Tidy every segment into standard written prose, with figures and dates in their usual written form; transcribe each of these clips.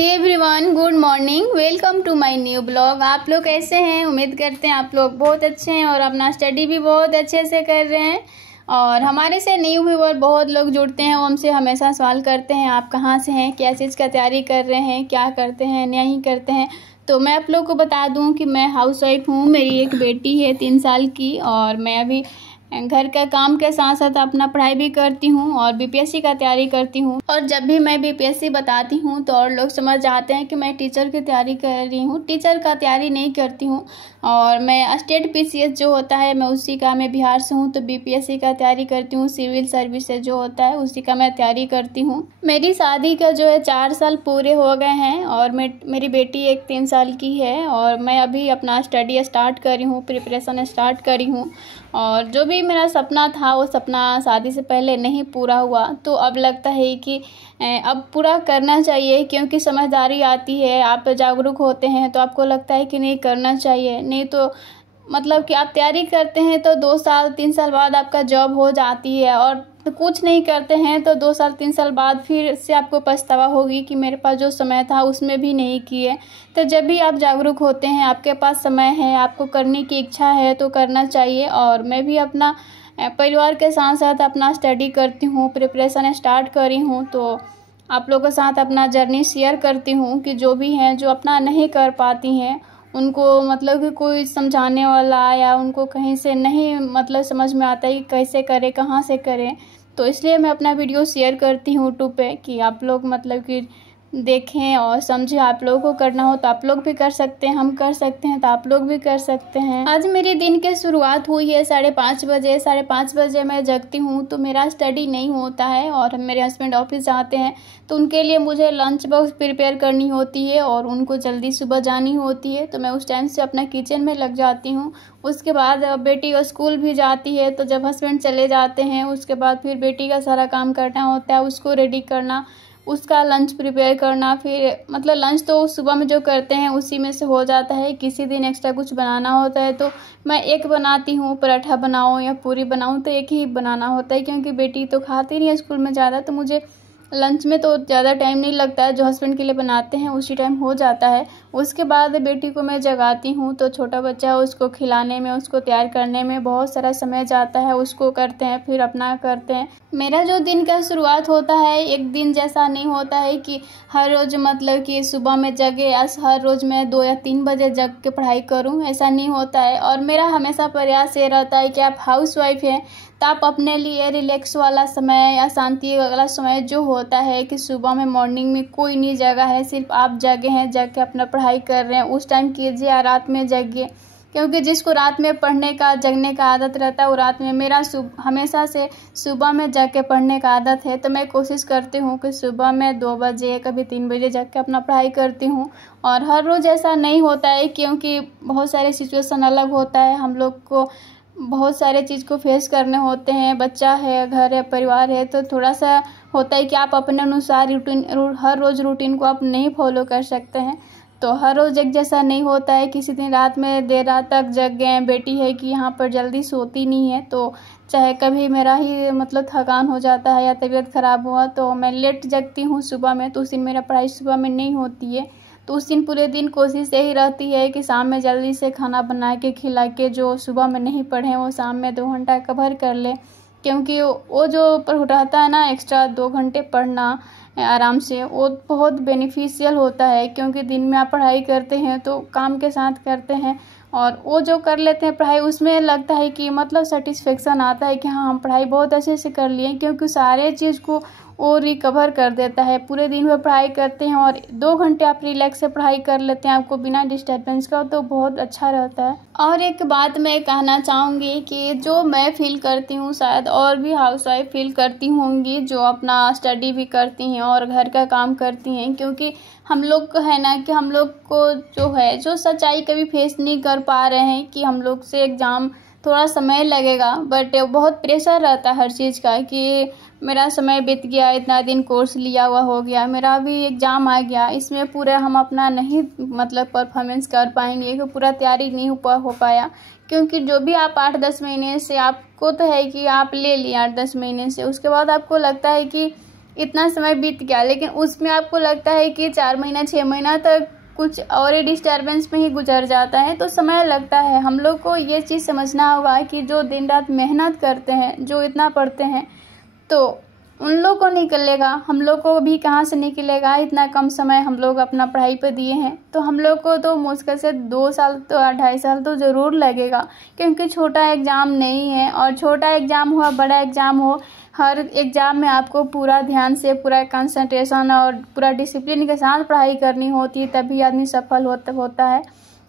Hey everyone, good morning. Welcome to my new blog. आप लोग कैसे हैं? उम्मीद करते हैं आप लोग बहुत अच्छे हैं और अपना स्टडी भी बहुत अच्छे से कर रहे हैं। और हमारे से न्यू व्यूअर बहुत लोग जुड़ते हैं, वो हमसे हमेशा सवाल करते हैं आप कहाँ से हैं, क्या चीज़ का तैयारी कर रहे हैं, क्या करते हैं, नहीं करते हैं। तो मैं आप लोग को बता दूं कि मैं हाउस वाइफ हूँ। मेरी एक बेटी है 3 साल की और मैं अभी घर का काम के साथ साथ अपना पढ़ाई भी करती हूँ और बीपीएससी का तैयारी करती हूँ। और जब भी मैं बीपीएससी बताती हूँ तो और लोग समझ जाते हैं कि मैं टीचर की तैयारी कर रही हूँ। टीचर का तैयारी नहीं करती हूँ और मैं स्टेट पीसीएस जो होता है मैं उसी का, मैं बिहार से हूँ तो बीपीएससी का तैयारी करती हूँ। सिविल सर्विसेज जो होता है उसी का मैं तैयारी करती हूँ। मेरी शादी का जो है 4 साल पूरे हो गए हैं और मेरी बेटी एक 3 साल की है और मैं अभी अपना स्टडी स्टार्ट करी हूँ, प्रिपरेशन स्टार्ट करी हूँ। और जो भी मेरा सपना था वो सपना शादी से पहले नहीं पूरा हुआ, तो अब लगता है कि अब पूरा करना चाहिए, क्योंकि समझदारी आती है, आप जागरूक होते हैं तो आपको लगता है कि नहीं करना चाहिए। नहीं तो मतलब कि आप तैयारी करते हैं तो 2 साल 3 साल बाद आपका जॉब हो जाती है और तो कुछ नहीं करते हैं तो 2 साल 3 साल बाद फिर से आपको पछतावा होगी कि मेरे पास जो समय था उसमें भी नहीं किए। तो जब भी आप जागरूक होते हैं, आपके पास समय है, आपको करने की इच्छा है तो करना चाहिए। और मैं भी अपना परिवार के साथ साथ अपना स्टडी करती हूँ, प्रिपरेशन स्टार्ट करी हूँ, तो आप लोगों के साथ अपना जर्नी शेयर करती हूँ कि जो भी हैं जो अपना नहीं कर पाती हैं उनको मतलब कि कोई समझाने वाला या उनको कहीं से नहीं मतलब समझ में आता है कि कैसे करें, कहाँ से करें। तो इसलिए मैं अपना वीडियो शेयर करती हूँ यूट्यूब पे कि आप लोग मतलब कि देखें और समझें। आप लोगों को करना हो तो आप लोग भी कर सकते हैं, हम कर सकते हैं तो आप लोग भी कर सकते हैं। आज मेरे दिन की शुरुआत हुई है 5:30 बजे। 5:30 बजे मैं जगती हूँ तो मेरा स्टडी नहीं होता है और मेरे हस्बैंड ऑफिस जाते हैं तो उनके लिए मुझे लंच बॉक्स प्रिपेयर करनी होती है और उनको जल्दी सुबह जानी होती है, तो मैं उस टाइम से अपना किचन में लग जाती हूँ। उसके बाद बेटी स्कूल भी जाती है तो जब हस्बैंड चले जाते हैं उसके बाद फिर बेटी का सारा काम करना होता है, उसको रेडी करना, उसका लंच प्रिपेयर करना। फिर मतलब लंच तो सुबह में जो करते हैं उसी में से हो जाता है। किसी दिन एक्स्ट्रा कुछ बनाना होता है तो मैं एक बनाती हूँ, पराठा बनाऊँ या पूरी बनाऊँ तो एक ही बनाना होता है, क्योंकि बेटी तो खाती नहीं है स्कूल में ज़्यादा, तो मुझे लंच में तो ज़्यादा टाइम नहीं लगता है, जो हस्बैंड के लिए बनाते हैं उसी टाइम हो जाता है। उसके बाद बेटी को मैं जगाती हूँ तो छोटा बच्चा है उसको खिलाने में, उसको तैयार करने में बहुत सारा समय जाता है, उसको करते हैं फिर अपना करते हैं। मेरा जो दिन का शुरुआत होता है एक दिन जैसा नहीं होता है कि हर रोज़ मतलब कि सुबह में जगे या हर रोज़ मैं 2 या 3 बजे जग के पढ़ाई करूँ, ऐसा नहीं होता है। और मेरा हमेशा प्रयास ये रहता है कि आप हाउस वाइफ हैं तो आप अपने लिए रिलैक्स वाला समय या शांति वाला समय जो होता है कि सुबह में मॉर्निंग में कोई नहीं जगा है, सिर्फ आप जगे हैं, जग के अपना पढ़ाई कर रहे हैं, उस टाइम कीजिए या रात में जगिए। क्योंकि जिसको रात में पढ़ने का जगने का आदत रहता है वो रात में, मेरा हमेशा से सुबह में जग के पढ़ने का आदत है, तो मैं कोशिश करती हूँ कि सुबह में 2 बजे कभी 3 बजे जग के अपना पढ़ाई करती हूँ। और हर रोज़ ऐसा नहीं होता है क्योंकि बहुत सारे सिचुएशन अलग होता है, हम लोग को बहुत सारे चीज़ को फेस करने होते हैं, बच्चा है, घर है, परिवार है, तो थोड़ा सा होता है कि आप अपने अनुसार हर रोज़ रूटीन को आप नहीं फॉलो कर सकते हैं। तो हर रोज़ एक जैसा नहीं होता है, किसी दिन रात में देर रात तक जग गए, बेटी है कि यहाँ पर जल्दी सोती नहीं है, तो चाहे कभी मेरा ही मतलब थकान हो जाता है या तबीयत ख़राब हुआ तो मैं लेट जगती हूँ सुबह में, तो उस दिन मेरा पढ़ाई सुबह में नहीं होती है। तो उस दिन पूरे दिन कोशिश यही रहती है कि शाम में जल्दी से खाना बना के खिला के जो सुबह में नहीं पढ़े वो शाम में 2 घंटा कवर कर ले, क्योंकि वो जो पर उठाता है ना एक्स्ट्रा 2 घंटे पढ़ना आराम से, वो बहुत बेनिफिशियल होता है। क्योंकि दिन में आप पढ़ाई करते हैं तो काम के साथ करते हैं और वो जो कर लेते हैं पढ़ाई, उसमें लगता है कि मतलब सेटिस्फेक्शन आता है कि हाँ हम पढ़ाई बहुत अच्छे से कर लिए, क्योंकि सारे चीज़ को वो रिकवर कर देता है। पूरे दिन में पढ़ाई करते हैं और 2 घंटे आप रिलैक्स से पढ़ाई कर लेते हैं आपको बिना डिस्टर्बेंस का, तो बहुत अच्छा रहता है। और एक बात मैं कहना चाहूँगी कि जो मैं फील करती हूँ शायद और भी हाउस वाइफ फील करती होंगी जो अपना स्टडी भी करती हैं और घर का काम करती हैं, क्योंकि हम लोग को है ना कि हम लोग को जो है जो सच्चाई कभी फेस नहीं कर पा रहे हैं कि हम लोग से एग्ज़ाम थोड़ा समय लगेगा, बट बहुत प्रेशर रहता है हर चीज़ का कि मेरा समय बीत गया, इतना दिन कोर्स लिया हुआ हो गया, मेरा अभी एग्ज़ाम आ गया, इसमें पूरा हम अपना नहीं मतलब परफॉर्मेंस कर पाएंगे कि पूरा तैयारी नहीं हो पाया। क्योंकि जो भी आप 8-10 महीने से आपको तो है कि आप ले लिए 8-10 महीने से, उसके बाद आपको लगता है कि इतना समय बीत गया, लेकिन उसमें आपको लगता है कि 4 महीना 6 महीना तक कुछ और ही डिस्टर्बेंस में ही गुजर जाता है, तो समय लगता है। हम लोग को ये चीज़ समझना होगा कि जो दिन रात मेहनत करते हैं, जो इतना पढ़ते हैं, तो उन लोग को निकलेगा, हम लोग को भी कहाँ से निकलेगा। इतना कम समय हम लोग अपना पढ़ाई पर दिए हैं, तो हम लोग को तो मुश्किल से 2 साल तो 2.5 साल तो ज़रूर लगेगा, क्योंकि छोटा एग्ज़ाम नहीं है। और छोटा एग्ज़ाम हो बड़ा एग्ज़ाम हो, हर एग्ज़ाम में आपको पूरा ध्यान से, पूरा कंसंट्रेशन और पूरा डिसिप्लिन के साथ पढ़ाई करनी होती है, तभी आदमी सफल होता है।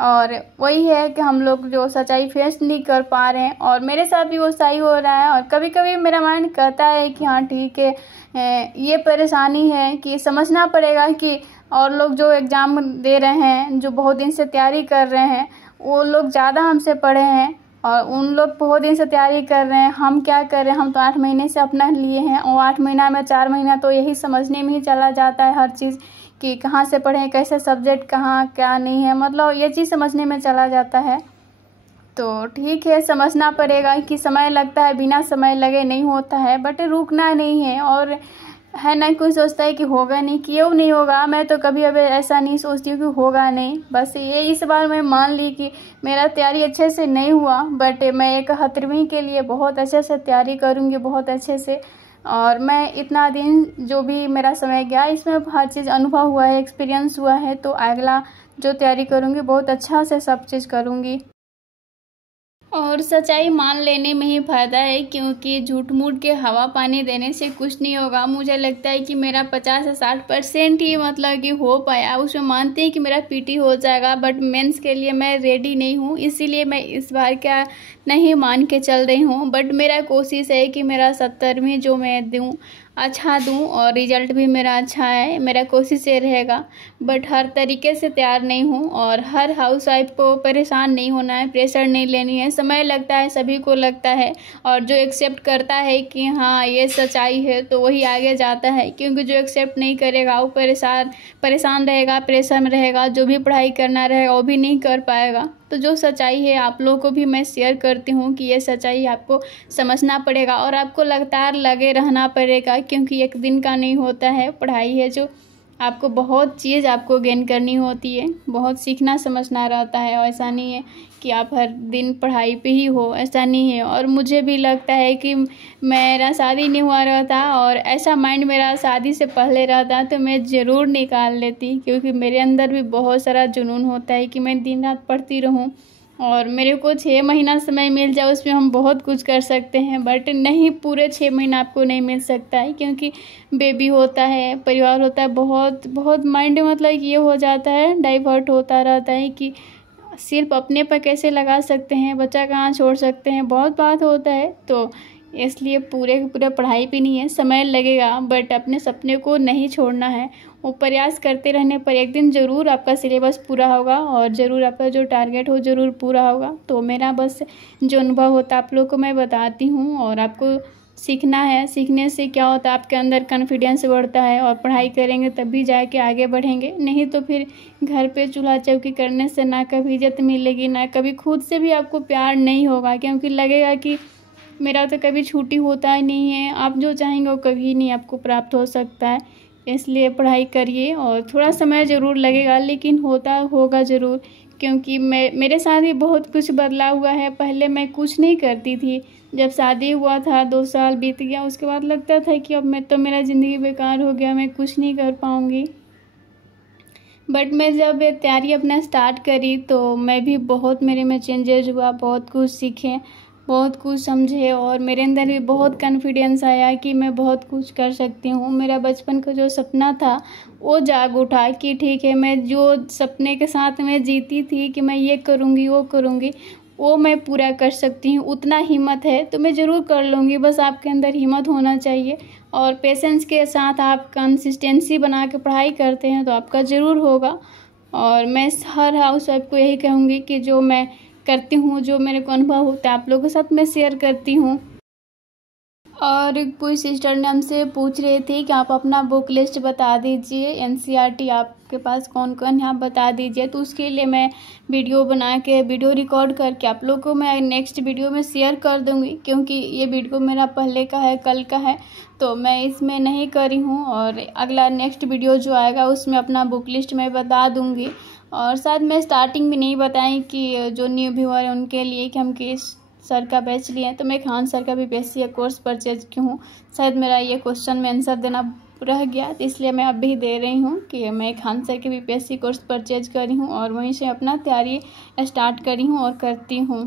और वही है कि हम लोग जो सच्चाई फेस नहीं कर पा रहे हैं, और मेरे साथ भी वो सही हो रहा है। और कभी कभी मेरा माइंड कहता है कि हाँ ठीक है, ये परेशानी है कि समझना पड़ेगा कि और लोग जो एग्ज़ाम दे रहे हैं, जो बहुत दिन से तैयारी कर रहे हैं, वो लोग ज़्यादा हमसे पढ़े हैं और उन लोग बहुत दिन से तैयारी कर रहे हैं। हम क्या कर रहे हैं, हम तो 8 महीने से अपना लिए हैं, और 8 महीना में 4 महीना तो यही समझने में ही चला जाता है हर चीज़, कि कहाँ से पढ़ें, कैसे सब्जेक्ट कहाँ क्या नहीं है, मतलब ये चीज़ समझने में चला जाता है। तो ठीक है, समझना पड़ेगा कि समय लगता है, बिना समय लगे नहीं होता है, बट रुकना नहीं है। और है ना, कोई सोचता है कि होगा नहीं, क्यों नहीं होगा। मैं तो कभी अब ऐसा नहीं सोचती हूँ कि होगा नहीं, बस ये इस बार मैं मान ली कि मेरा तैयारी अच्छे से नहीं हुआ, बट मैं 71वीं के लिए बहुत अच्छे से तैयारी करूँगी, बहुत अच्छे से। और मैं इतना दिन जो भी मेरा समय गया, इसमें हर चीज़ अनुभव हुआ है, एक्सपीरियंस हुआ है, तो अगला जो तैयारी करूँगी बहुत अच्छा से सब चीज़ करूँगी। और सच्चाई मान लेने में ही फ़ायदा है, क्योंकि झूठ मूठ के हवा पानी देने से कुछ नहीं होगा। मुझे लगता है कि मेरा 50 से 60% ही मतलब कि हो पाया, उसमें मानते हैं कि मेरा पीटी हो जाएगा, बट मेंस के लिए मैं रेडी नहीं हूँ, इसीलिए मैं इस बार क्या नहीं मान के चल रही हूँ। बट मेरा कोशिश है कि मेरा 70वीं जो मैं दूँ अच्छा दूँ, और रिज़ल्ट भी मेरा अच्छा है, मेरा कोशिश ये रहेगा। बट हर तरीके से तैयार नहीं हूँ, और हर हाउस वाइफ को परेशान नहीं होना है, प्रेशर नहीं लेनी है। समय लगता है, सभी को लगता है, और जो एक्सेप्ट करता है कि हाँ ये सच्चाई है, तो वही आगे जाता है, क्योंकि जो एक्सेप्ट नहीं करेगा वो परेशान रहेगा, प्रेशर में रहेगा, जो भी पढ़ाई करना रहेगा वो भी नहीं कर पाएगा। तो जो सच्चाई है आप लोगों को भी मैं शेयर करती हूँ कि ये सच्चाई आपको समझना पड़ेगा, और आपको लगातार लगे रहना पड़ेगा, क्योंकि एक दिन का नहीं होता है। पढ़ाई है जो आपको बहुत चीज़ आपको गेन करनी होती है, बहुत सीखना समझना रहता है। और ऐसा नहीं है कि आप हर दिन पढ़ाई पे ही हो, ऐसा नहीं है। और मुझे भी लगता है कि मेरा शादी नहीं हुआ रहता, और ऐसा माइंड मेरा शादी से पहले रहता तो मैं ज़रूर निकाल लेती, क्योंकि मेरे अंदर भी बहुत सारा जुनून होता है कि मैं दिन रात पढ़ती रहूं। और मेरे को 6 महीना समय मिल जाए, उसमें हम बहुत कुछ कर सकते हैं, बट नहीं, पूरे 6 महीना आपको नहीं मिल सकता है, क्योंकि बेबी होता है, परिवार होता है, बहुत बहुत माइंड मतलब ये हो जाता है, डाइवर्ट होता रहता है कि सिर्फ अपने पर कैसे लगा सकते हैं, बच्चा कहाँ छोड़ सकते हैं, बहुत बात होता है। तो इसलिए पूरे पढ़ाई पे नहीं है, समय लगेगा, बट अपने सपने को नहीं छोड़ना है। वो प्रयास करते रहने पर एक दिन ज़रूर आपका सिलेबस पूरा होगा, और ज़रूर आपका जो टारगेट हो ज़रूर पूरा होगा। तो मेरा बस जो अनुभव होता है आप लोग को मैं बताती हूँ, और आपको सीखना है। सीखने से क्या होता है, आपके अंदर कॉन्फिडेंस बढ़ता है, और पढ़ाई करेंगे तभी जाके आगे बढ़ेंगे, नहीं तो फिर घर पे चूल्हा चौकी करने से ना कभी इज्जत मिलेगी, ना कभी खुद से भी आपको प्यार नहीं होगा, क्योंकि लगेगा कि मेरा तो कभी छुट्टी होता ही नहीं है। आप जो चाहेंगे वो कभी नहीं आपको प्राप्त हो सकता है। इसलिए पढ़ाई करिए, और थोड़ा समय ज़रूर लगेगा, लेकिन होगा ज़रूर, क्योंकि मेरे साथ भी बहुत कुछ बदला हुआ है। पहले मैं कुछ नहीं करती थी, जब शादी हुआ था 2 साल बीत गया, उसके बाद लगता था कि अब मेरा ज़िंदगी बेकार हो गया, मैं कुछ नहीं कर पाऊँगी। बट मैं जब ये तैयारी अपना स्टार्ट करी, तो मैं भी बहुत मेरे में चेंजेस हुआ, बहुत कुछ सीखे, बहुत कुछ समझे, और मेरे अंदर भी बहुत कॉन्फिडेंस आया कि मैं बहुत कुछ कर सकती हूँ। मेरा बचपन का जो सपना था वो जाग उठा कि ठीक है, मैं जो सपने के साथ में जीती थी कि मैं ये करूँगी वो करूँगी, वो मैं पूरा कर सकती हूँ। उतना हिम्मत है तो मैं ज़रूर कर लूँगी, बस आपके अंदर हिम्मत होना चाहिए, और पेशेंस के साथ आप कंसिस्टेंसी बना के पढ़ाई करते हैं तो आपका ज़रूर होगा। और मैं हर हाउस वाइफ को यही कहूँगी कि जो मैं करती हूँ, जो मेरे को अनुभव होता है आप लोगों के साथ मैं शेयर करती हूँ। और कोई सिस्टर ने हमसे पूछ रहे थे कि आप अपना बुक लिस्ट बता दीजिए, एनसीईआरटी आपके पास कौन कौन है आप बता दीजिए। तो उसके लिए मैं वीडियो बना के वीडियो रिकॉर्ड करके आप लोगों को मैं नेक्स्ट वीडियो में शेयर कर दूंगी, क्योंकि ये वीडियो मेरा पहले का है, कल का है, तो मैं इसमें नहीं करी हूँ। और अगला नेक्स्ट वीडियो जो आएगा उसमें अपना बुक लिस्ट मैं बता दूँगी। और शायद मैं स्टार्टिंग में नहीं बताई कि जो न्यू व्यूअर है उनके लिए कि हम किस सर का बैच लिए हैं। तो मैं खान सर का बीपीएससी का कोर्स परचेज की हूँ। शायद मेरा ये क्वेश्चन में आंसर देना रह गया, तो इसलिए मैं अभी दे रही हूँ कि मैं खान सर के बीपीएससी कोर्स परचेज करी हूँ और वहीं से अपना तैयारी स्टार्ट करी हूँ और करती हूँ।